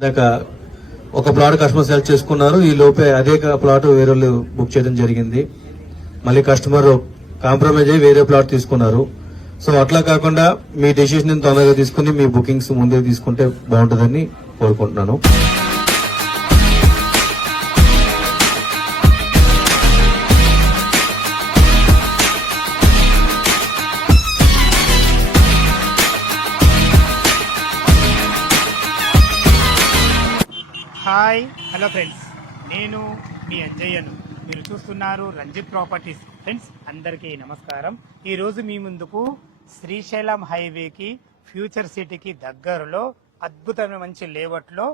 ఇందాక ఒక plot customer select చేసుకున్నారు, ఈ లోపే అదే ప్లాట్ వేరే వాళ్ళు బుక్ చేయడం జరిగింది. మళ్ళీ కస్టమర్ కాంప్రమైజ్ అయ్యి వేరే ప్లాట్ తీసుకున్నారు. సో అట్లా కాకుండా మీ డెసిషన్ తొందరగా తీసుకుని మీ బుకింగ్స్ ముందే తీసుకుంటే బాగుంటుందని కోరుకుంటున్నాను. హాయ్ హలో ఫ్రెండ్స్, నేను మీ అంజయ్యను. మీరు చూస్తున్నారు రంజిత్ ప్రాపర్టీస్. ఫ్రెండ్స్ అందరికీ నమస్కారం. ఈరోజు మీ ముందుకు శ్రీశైలం హైవేకి ఫ్యూచర్ సిటీకి దగ్గరలో అద్భుతమైన మంచి లేఅవుట్లో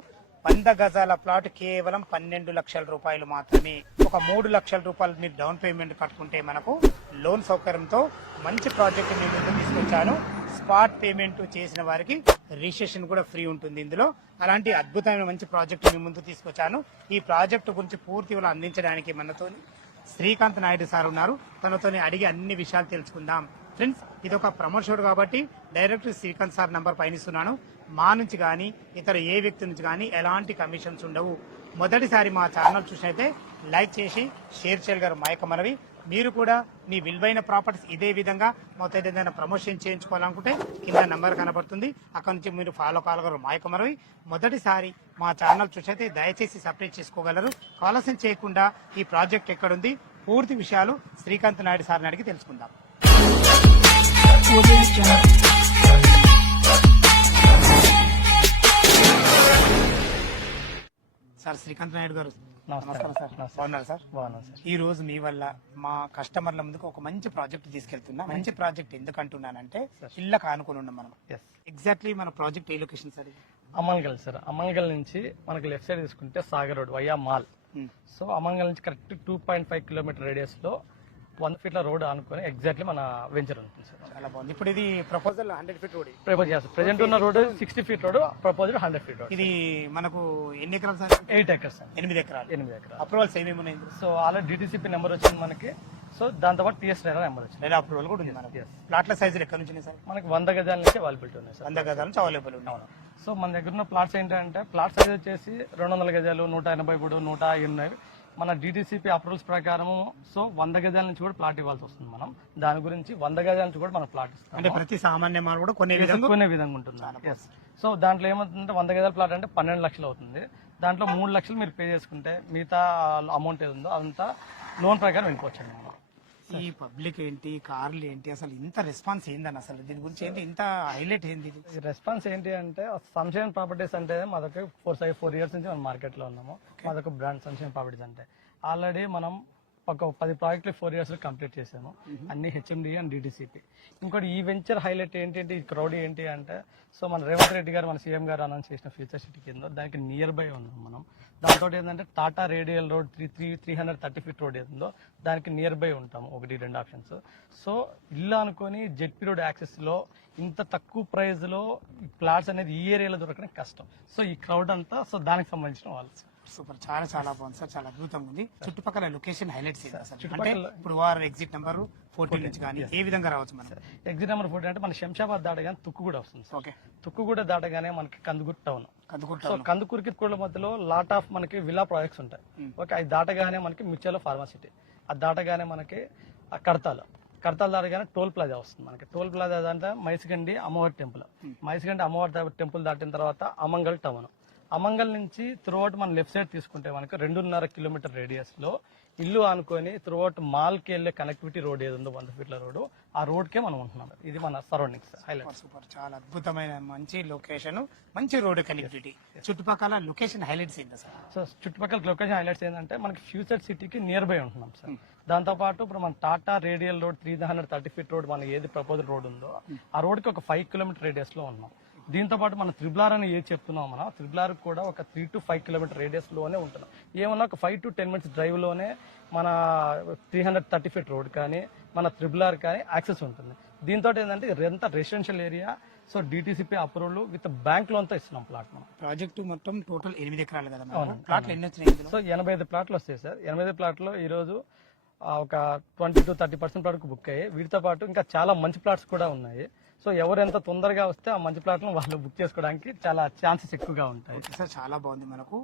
100 గజాల ప్లాట్ కేవలం 12 లక్షల రూపాయలు మాత్రమే. ఒక 3 లక్షల రూపాయలు మీరు డౌన్ పేమెంట్ కట్టుకుంటే మనకు లోన్ సౌకర్యంతో మంచి ప్రాజెక్ట్ మీ ముందు తీసుకొచ్చాను. స్పాట్ పేమెంట్ చేసిన వారికి రిజిస్ట్రేషన్ కూడా ఫ్రీ ఉంటుంది ఇందులో. అలాంటి అద్భుతమైన మంచి ప్రాజెక్ట్ మీ ముందు తీసుకొచ్చాను. ఈ ప్రాజెక్టు గురించి పూర్తి వివరాలు అందించడానికి మనతో శ్రీకాంత్ నాయుడు సార్ ఉన్నారు. తనతోని అడిగి అన్ని విషయాలు తెలుసుకుందాం. ఫ్రెండ్స్, ఇది ఒక ప్రమోషన్ కాబట్టి డైరెక్ట్ శ్రీకాంత్ సార్ నంబర్ పయనిస్తున్నాను. మా నుంచి కానీ ఇతర ఏ వ్యక్తి నుంచి కానీ ఎలాంటి కమిషన్స్ ఉండవు. మొదటిసారి మా ఛానల్ చూసినైతే లైక్ చేసి షేర్ చేయగలరు మా యొక్క మనవి. మీరు కూడా మీ విలువైన ప్రాపర్టీస్ ఇదే విధంగా మొత్తం ఏదైనా ప్రమోషన్ చేయించుకోవాలనుకుంటే కింద నెంబర్ కనబడుతుంది, అక్కడ నుంచి మీరు ఫాలో కాగలరు మా యొక్క మనవి. మొదటిసారి మా ఛానల్ చూసైతే దయచేసి సబ్స్క్రైబ్ చేసుకోగలరు. ఆలస్యం చేయకుండా ఈ ప్రాజెక్ట్ ఎక్కడుంది పూర్తి విషయాలు శ్రీకాంత్ నాయుడు సార్ని అడిగి తెలుసుకుందాం. సార్ శ్రీకాంత్ నాయుడు గారు నమస్కారం సార్. బాగున్నారు సార్? బాగున్నాను సార్. ఈ రోజు మీ వల్ల మా కస్టమర్ల ముందుకు ఒక మంచి ప్రాజెక్ట్ తీసుకెళ్తున్నా. మంచి ప్రాజెక్ట్ ఎందుకు అంటున్నానంటే ఇళ్ళకి ఆనుకుని ఉన్నాం మనం. ఎగ్జాక్ట్లీ మన ప్రాజెక్ట్ ఏ location sir? Amangal sir. Amangal నుంచి మనకి లెఫ్ట్ సైడ్ తీసుకుంటే Sagar road via Mal. So Amangal నుంచి కరెక్ట్ 2.5 కిలోమీటర్ రేడియస్ లో 100 ఫీట్ల రోడ్ అనుకుని ఎగ్జాక్ట్లీ మన వెంచర్ ఉంటుంది సార్. చాలా బాగుంది. ఇప్పుడు ఇది ప్రపోజల్ 100 ఫీట్ రోడ్ ప్రపోజ్ చేస్తారు. ప్రెజెంట్ ఉన్న road 60 feet road, proposal 100 feet road. ఇది మనకు ఎన్ని ఎకరాలు సార్? 8 acres sir. 8 ఎకరాలు. 8 ఎకరాలు. అప్రూవల్స్ ఏమేమి ఉన్నాయి? సో ఆల్రెడీ డిటిసిపి నెంబర్ వచ్చింది మనకి. సో దాంతో పాటు టీఎస్ నెంబర్ వచ్చింది. లేదా అప్రూవల్ కూడా ఉంది మనకి. ప్లాట్ల సైజులు ఎక్కడ నుంచి సార్? మనకి 100 గజాల నుంచి అవైలబిలిటీ ఉన్నాయి సార్. 100 గజాల నుంచి అవైలబుల్ ఉన్నాయి. సో మన దగ్గర ఉన్న ప్లాట్స్ ఏంటంటే ప్లాట్ సైజ్ వచ్చేసి 200 గజాలు, 183, 120 మన డిటిసిపి అప్రూవల్స్ ప్రకారం. సో 100 గజాల నుంచి కూడా ప్లాట్ ఇవ్వాల్సి వస్తుంది మనం. దాని గురించి 100 గజాల నుంచి కూడా మనం ప్లాట్ ఇస్తాం. అంటే ప్రతి సామాన్య మాల్ కూడా కొనే విధంగా ఉంటుంది. సో దాంట్లో ఏమవుతుందంటే 100 గజాల ప్లాట్ అంటే 12 లక్షలు అవుతుంది. దాంట్లో 3 లక్షలు మీరు పే చేసుకుంటే మిగతా అమౌంట్ ఏది ఉందో అదంతా లోన్ ప్రకారం వెళ్ళిపోవచ్చండి. ఈ పబ్లిక్ ఏంటి, కార్లు ఏంటి, అసలు ఇంత రెస్పాన్స్ ఏందని, అసలు దీని గురించి ఏంటి ఇంత హైలైట్ ఏంటి? రెస్పాన్స్ ఏంటి అంటే సంక్షేమ ప్రాపర్టీస్ అంటే మాదొక 4 ఇయర్స్ నుంచి మనం మార్కెట్ లో ఉన్నాము. మాదొక బ్రాండ్ సంక్షేమ ప్రాపర్టీస్ అంటే ఆల్రెడీ మనం ఒక 10 ప్రాజెక్టులు 4 ఇయర్స్ లో కంప్లీట్ చేసాము. అన్ని హెచ్ఎండి అండ్ డిటిసిపి. ఇంకోటి ఈ వెంచర్ హైలైట్ ఏంటి, ఈ క్రౌడ్ ఏంటి అంటే సో మన రేవంత్ రెడ్డి గారు, మన సీఎం గారు అనౌన్స్ చేసిన ఫ్యూచర్ సిటీ కింద దానికి నియర్ బై ఉన్నాం మనం. దాంతో ఏంటంటే Tata radial road 330 feet road ఏదో దానికి నియర్ బై ఉంటాము. 1-2 ఆప్షన్స్. సో ఇల్లు అనుకొని జెడ్పీ రోడ్ యాక్సెస్ లో ఇంత తక్కువ ప్రైస్ లో ప్లాట్స్ అనేది ఈ ఏరియాలో దొరకడం కష్టం. సో ఈ క్రౌడ్ అంతా సో దానికి సంబంధించిన వాళ్ళు. సూపర్, చాలా చాలా బాగుంది సార్, చాలా అద్భుతంగా ఉంది. చుట్టుపక్కల లొకేషన్ హైలైట్స్ అంటే ఇప్పుడు వారు ఎగ్జిట్ నెంబర్ 14 నుంచి కానీ ఏ విధంగా రావచ్చు మనం? ఎగ్జిట్ నెంబర్ 14 అంటే మన శంషాబాద్ దాటగానే తుక్కు కూడా వస్తుంది. ఓకే, తుక్కు కూడా దాటగానే మనకి కందుకూరు టౌన్. సో కందుకూరుకి కూడా మధ్యలో లాట్ ఆఫ్ మనకి విల్లా ప్రాజెక్ట్స్ ఉంటాయి. ఓకే, అది దాటగానే మనకి మిర్చాలో ఫార్మాసిటీ, అది దాటగానే మనకి కడతాలు దాటగానే టోల్ ప్లాజా వస్తుంది. మనకి టోల్ ప్లాజా అంటే మైసిగండి అమ్మవారి టెంపుల్. మైసిగండి అమ్మవారి టెంపుల్ దాటిన తర్వాత అమంగల్ టౌన్. అమంగల్ నుంచి త్రూఅవుట్ మన లెఫ్ట్ సైడ్ తీసుకుంటే మనకి 2.5 కిలోమీటర్ రేడియస్ లో ఇల్లు అనుకొని త్రూఅవుట్ మాల్ కి వెళ్ళే కనెక్టివిటీ రోడ్ ఏది ఉందో 100 ఫీట్ల రోడ్, ఆ రోడ్ కే మనం ఉంటున్నాం. ఇది మన సరౌండింగ్స్ హైలైట్. సూపర్, చాలా అద్భుతమైన మంచి లొకేషన్, మంచి రోడ్ కనెక్టివిటీ. చుట్టుపక్కల లొకేషన్ హైలైట్స్ ఏంటి సార్? సో చుట్టుపక్కల లొకేషన్ హైలైట్స్ ఏంటంటే మనకి ఫ్యూచర్ సిటీకి నియర్ బై ఉంటున్నాం సార్. దాంతో పాటు ఇప్పుడు మన Tata radial road 330 feet road మన ఏది ప్రపోజల్ రోడ్ ఉందో ఆ రోడ్ కి ఒక 5 కిలోమీటర్ రేడియస్ లో ఉన్నాం. దీంతో పాటు మన త్రిబులార్ అని ఏది చెప్తున్నాం మనం, త్రిబులార్ కూడా ఒక 3 to 5 కిలోమీటర్ రేడియస్ లోనే ఉంటున్నాం. ఏమన్నా ఒక 5 to 10 మినిట్స్ డ్రైవ్ లోనే మన 330 ఫీట్ రోడ్ కానీ మన త్రిబులార్ కానీ యాక్సెస్ ఉంటుంది. దీంతో ఏంటంటే ఎంత residential area. So DTCP approval with bank loan తో ఇస్తున్నాం ప్లాట్. మనం ప్రాజెక్ట్ మొత్తం టోటల్ 8 ఎకరాలు కదా, ప్లాట్లు ఎన్ని వచ్చినాయి? సో 85 ప్లాట్లు వస్తాయి సార్. 85 ప్లాట్లో ఈ రోజు ఒక 20 to 30% వరకు బుక్ అయ్యాయి. వీటితో పాటు ఇంకా చాలా మంచి ప్లాట్స్ కూడా ఉన్నాయి. సో ఎవరు ఎంత తొందరగా వస్తే ఆ మంచి ప్లాట్లను వాళ్ళు బుక్ చేసుకోవడానికి చాలా ఛాన్సెస్ ఎక్కువగా ఉంటాయి. ఓకే సార్, చాలా బాగుంది. మనకు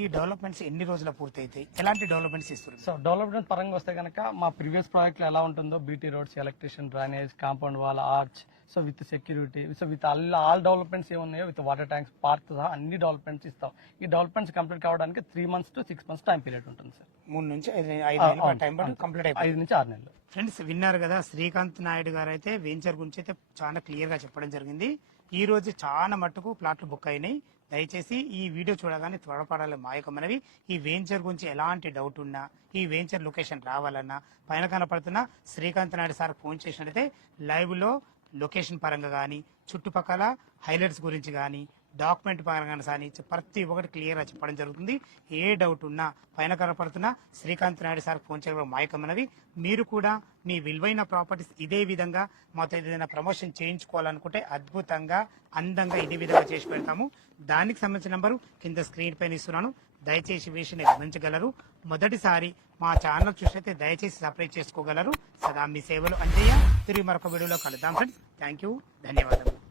ఈ డెవలప్మెంట్స్ ఎన్ని రోజుల పూర్తి అవుతాయి, ఎలాంటి డెవలప్మెంట్స్ ఇస్తారు? సో డెవలప్మెంట్ పరంగా వస్తే కనుక మా ప్రీవియస్ ప్రాజెక్ట్లో ఎలా ఉంటుందో BT roads, electrician, drainage, compound wall, arch, so with security, so with all developments ఏమున్నాయో విత్ వాటర్ ట్యాంక్స్, పార్క్ సహా అన్ని డెవలప్మెంట్స్ ఇస్తాం. ఈ డెవలప్మెంట్స్ కంప్లీట్ కావడానికి 3 months to 6 months time period ఉంటుంది సార్. 3 నుంచి 5 నెలలు టైం పడి కంప్లీట్ అయిపోయింది. 5 నుంచి 6 నెలలు. ఫ్రెండ్స్ విన్నారు కదా, శ్రీకాంత్ నాయుడు గారు అయితే వెంచర్ గురించి అయితే చాలా క్లియర్ గా చెప్పడం జరిగింది. ఈ రోజు చాలా మట్టుకు ప్లాట్లు బుక్ అయినాయి. దయచేసి ఈ వీడియో చూడగానే త్వరపడాలి మా యొక్క మనవి. ఈ వెంచర్ గురించి ఎలాంటి డౌట్ ఉన్నా, ఈ వెంచర్ లొకేషన్ రావాలన్నా, పైన కనపడుతున్న శ్రీకాంత్ నాయుడు సార్ ఫోన్ చేసినట్టయితే లైవ్ లో లొకేషన్ పరంగా కానీ, చుట్టుపక్కల హైలైట్స్ గురించి కానీ, డాక్యుమెంట్ పరంగా కానీ ప్రతి ఒక్కటి క్లియర్ గా చెప్పడం జరుగుతుంది. ఏ డౌట్ ఉన్నా పైన కనపడుతున్న శ్రీకాంత్ నాయుడు సార్ ఫోన్ చేయడం మా యొక్క మనవి. మీరు కూడా మీ విలువైన ప్రాపర్టీస్ ఇదే విధంగా మాతో ఏదైనా ప్రమోషన్ చేయించుకోవాలనుకుంటే అద్భుతంగా, అందంగా ఇదే విధంగా చేసి పెడతాము. దానికి సంబంధించిన నంబరు కింద స్క్రీన్ పైన ఇస్తున్నాను. దయచేసి విషయాన్ని గమనించగలరు. మొదటిసారి మా ఛానల్ చూసినైతే దయచేసి సబ్స్క్రైబ్ చేసుకోగలరు. సదా మీ సేవలు అంజయ్య. తిరిగి మరొక వీడియోలో కలుద్దాం ఫ్రెండ్స్. థ్యాంక్ యూ, ధన్యవాదాలు.